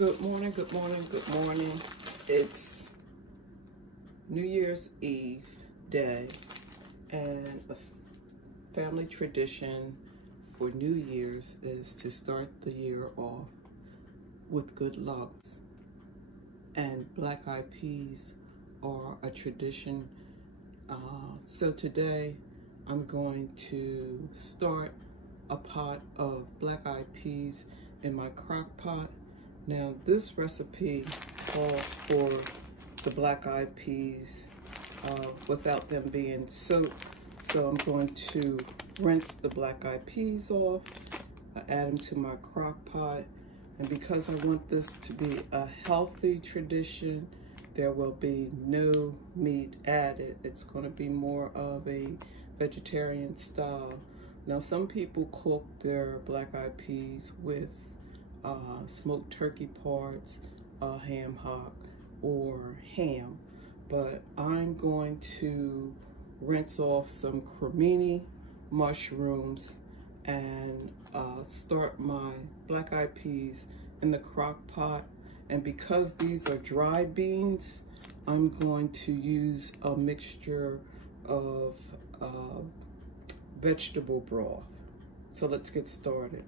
Good morning, good morning, good morning. It's New Year's Eve day, and a family tradition for New Year's is to start the year off with good luck. And black-eyed peas are a tradition. So today I'm going to start a pot of black-eyed peas in my crock pot. Now this recipe calls for the black-eyed peas without them being soaked. So I'm going to rinse the black-eyed peas off, add them to my crock pot. And because I want this to be a healthy tradition, there will be no meat added. It's going to be more of a vegetarian style. Now some people cook their black-eyed peas with smoked turkey parts, ham hock, or ham. But I'm going to rinse off some cremini mushrooms and start my black-eyed peas in the crock pot. And because these are dried beans, I'm going to use a mixture of vegetable broth. So let's get started.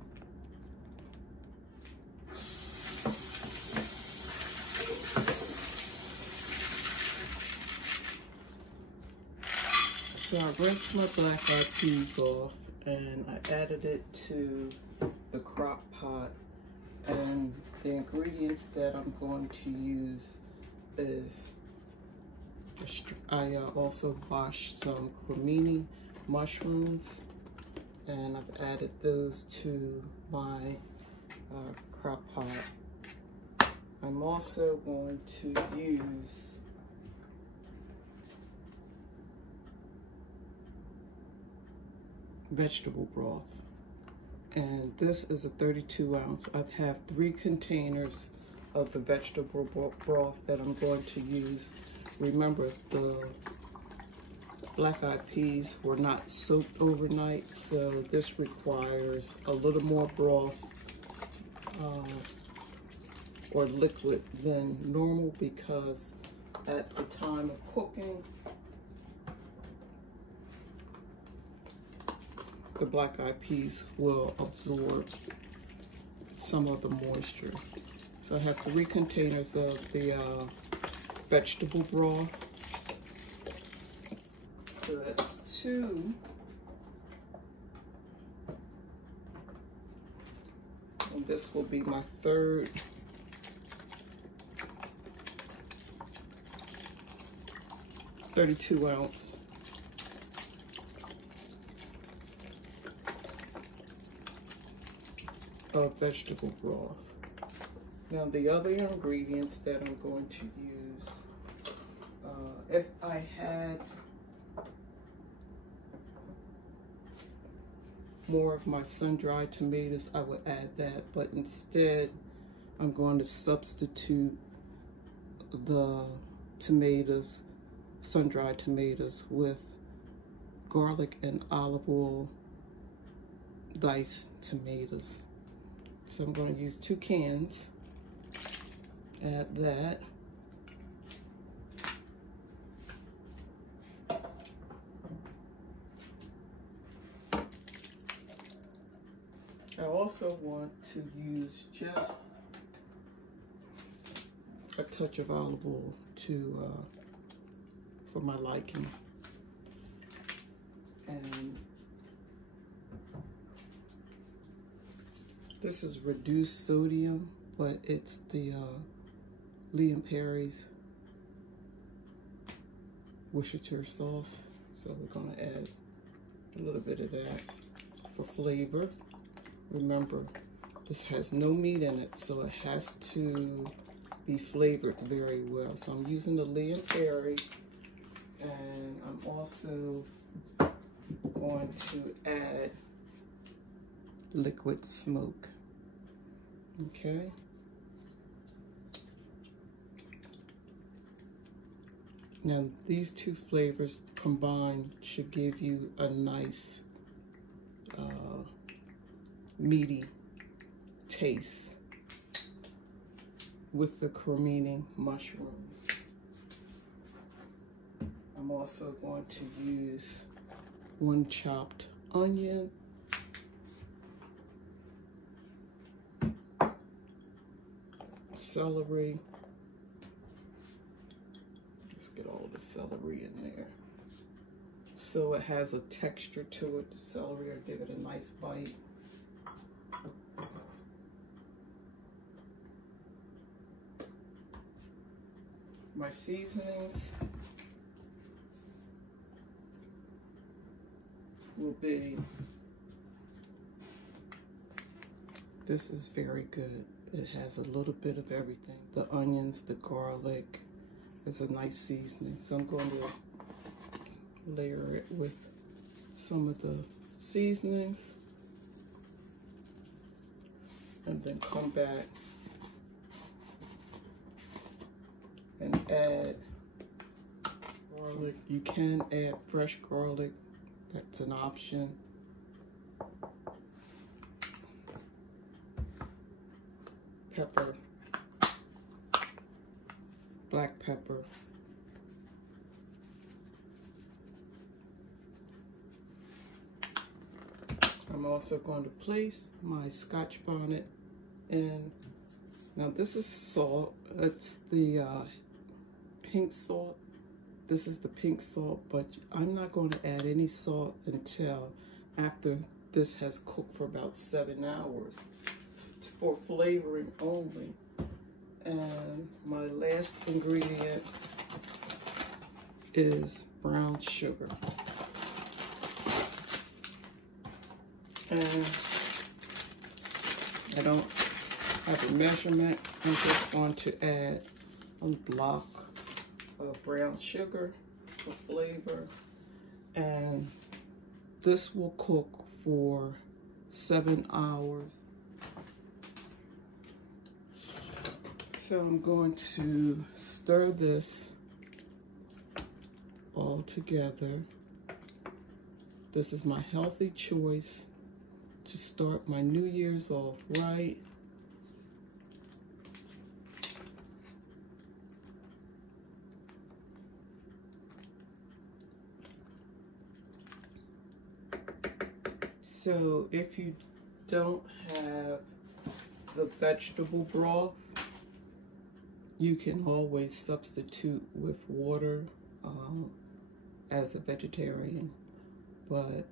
So I rinsed my black-eyed peas off and I added it to the crock pot. And the ingredients that I'm going to use is, I also washed some cremini mushrooms and I've added those to my crock pot. I'm also going to use vegetable broth. And this is a 32 ounce. I have 3 containers of the vegetable broth that I'm going to use. Remember, the black-eyed peas were not soaked overnight, so this requires a little more broth or liquid than normal, because at the time of cooking, the black-eyed peas will absorb some of the moisture. So I have 3 containers of the vegetable broth. So that's 2. And this will be my 3rd. .32 ounce. Of vegetable broth. Now the other ingredients that I'm going to use, if I had more of my sun-dried tomatoes, I would add that, but instead I'm going to substitute the tomatoes, sun-dried tomatoes, with garlic and olive oil diced tomatoes. So I'm going to use 2 cans, add that. I also want to use just a touch of olive oil for my liking. And this is reduced sodium, but it's the Lee & Perry's Worcestershire sauce. So we're gonna add a little bit of that for flavor. Remember, this has no meat in it, so it has to be flavored very well. So I'm using the Lee & Perry, and I'm also going to add liquid smoke. Okay. Now these 2 flavors combined should give you a nice meaty taste. with the cremini mushrooms. I'm also going to use 1 chopped onion, celery. Let's get all the celery in there so it has a texture to it. The celery will give it a nice bite. My seasonings will be, this is very good. It has a little bit of everything. The onions, the garlic is a nice seasoning. So I'm going to layer it with some of the seasonings and then come back and add garlic. You can add fresh garlic, that's an option. Pepper, black pepper, I'm also going to place my Scotch bonnet in. Now this is salt, it's the pink salt. This is the pink salt, but I'm not going to add any salt until after this has cooked for about 7 hours. It's for flavoring only. And my last ingredient is brown sugar. And I don't have a measurement. I'm just going to add a block of brown sugar for flavor. And this will cook for 7 hours. So I'm going to stir this all together. This is my healthy choice to start my New Year's off right. So if you don't have the vegetable broth, you can always substitute with water as a vegetarian, but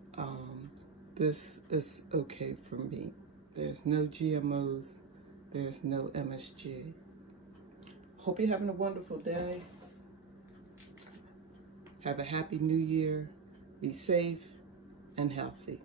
this is okay for me. There's no GMOs, there's no MSG. Hope you're having a wonderful day. Have a happy new year. Be safe and healthy.